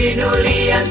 Sinulian,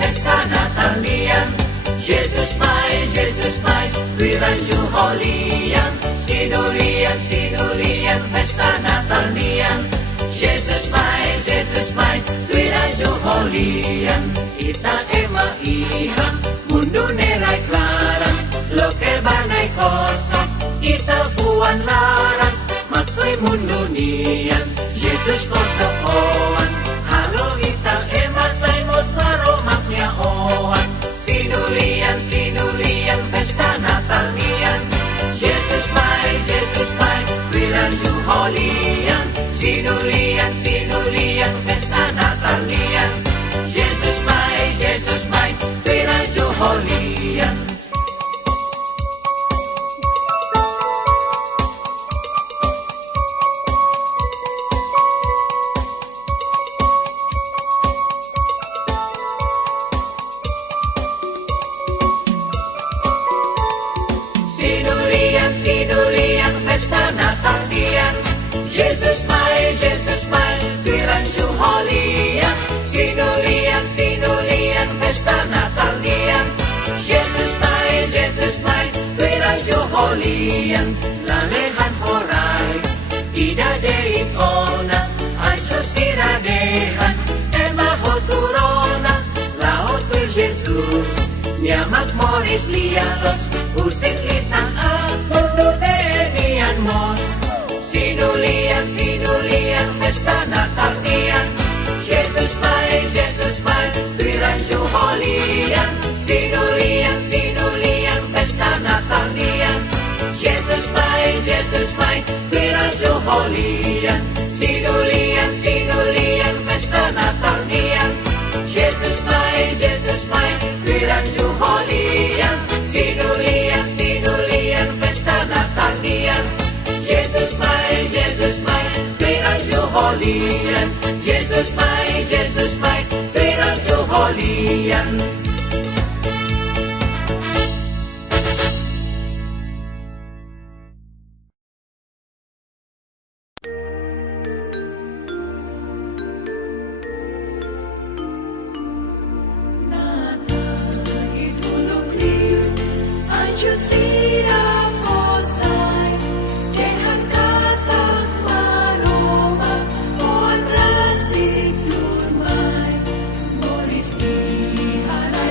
pesta Natalian. Jesus mai, wiranju holian. Sinulian, pesta Natalian. Jesus mai, wiranju holian. Ita ema iha, mundo nerai klaran. Loke banai kosong, ita buan larang. Maksoi mundo nian, Jesus kosoan. Halo ita ema saimos maromaknya oan. Sinulian, pesta Natalian. Jesus mai, wiranju holian. Sinulian, pesta Natalian. Jesus mai, wiranju holian. Sinulian, pesta Natalian. Jesus mai, wiranju holian. Sinulian, pesta Natalian. Jesus mai, wiranju holian. Lalehan horai, ida deit ona. Ansos iradehan, ema hoturona. Laot ku Jesus, niamak moris lialos. Usik lisan aku dudenian mos. Sinulian, pesta Natalian. Jesus mai, wiranju holian. Sinulian, pesta Natalian. Jesus mai, wiranju holian. Sinulian, pesta Natalian. Jesus mai, wiranju holian. Sinulian, pesta Natalian. Jesus mai, wiranju holian. Jesus mai, wiranju holian. Harai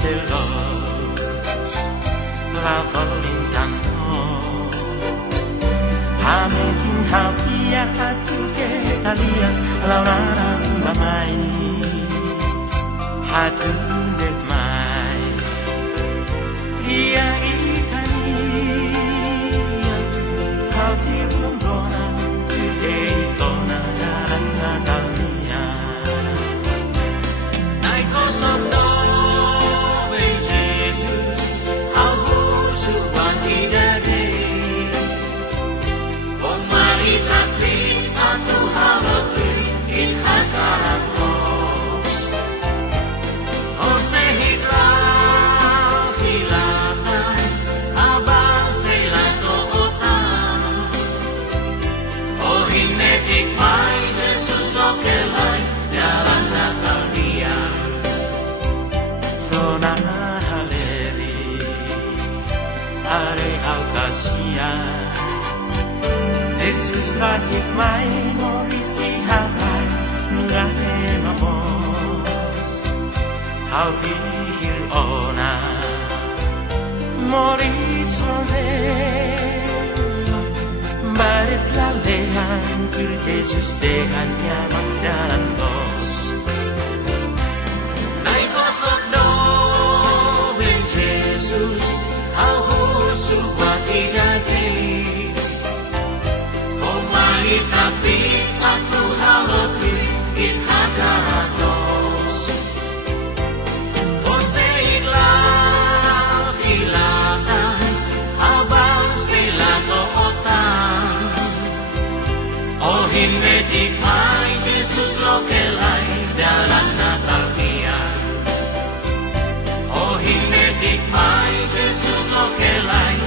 celos la volintang mo Hametin hapia hatu ke talia lau narang mamai hatu det mai Ia itani hau ti rundona te itona daran natalia Nai kosong do ven Jesus hau husu bandidade Om mari taklit aku halaku in hakarakos O sehiglah hilatan abang selato otan O hinetik mai Jesus lokelai dalam Natal dia Rona haleri are autasia Jesus rasik mai morisi hakai nurane mamos Hau vihil ona morisone Baret lalehan tur Jesus dehannya dalam dos Nai kosok do ben Jesus hau husu bati dati tapi aku haloku in hagaratos O seiglah hilatan abang selato otan O himedik mai Jesus lokelai dalam Natal nian O himedik mai Jesus lokelai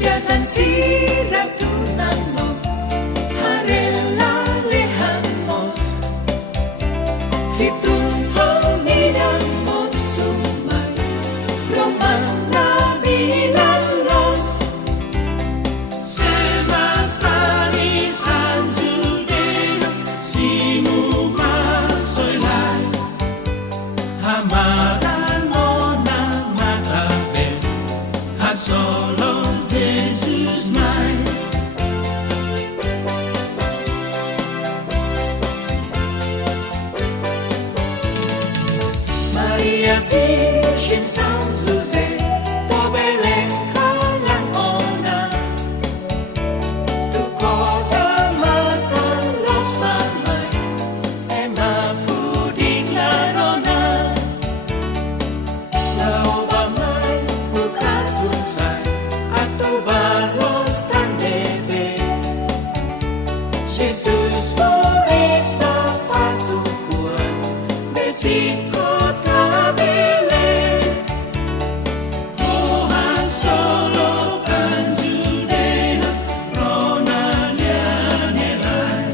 Biarkan si ratu namo harela lehamos Fitun toni dan monsumai Romana bilalos Sematani sanzudena simu masoilai Hamadan mona matabe Hak solo Jesus mine Maria Virgin San Jose Tobeleng kalang ona Tu kota matan los mamai Ema fuding larona Lau bamai bukatun sai Atu baros tan bebe Jesus Moris Bapatukuan Besiko tabele Tuhan solo kanjudena Ronanya nelai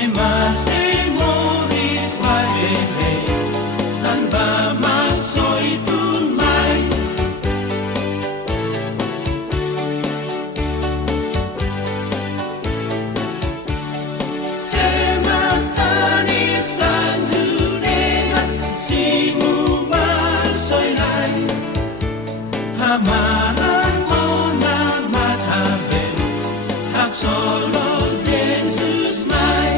Emase moris wailele Tanpa mansoi tunmai Sematani sanzudena simu masoilai Hamaran mona matabe Hak solo Jesus mai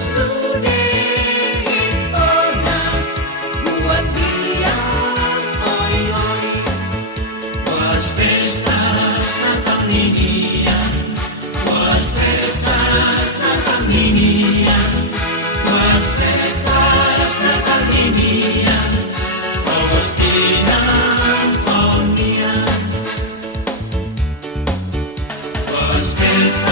sudah pernah buat dia oi-oi. Was pestas Natal ninian, was pestas Natal ninian, was pestas Natal ninian, Augustina Faunian. Was pestas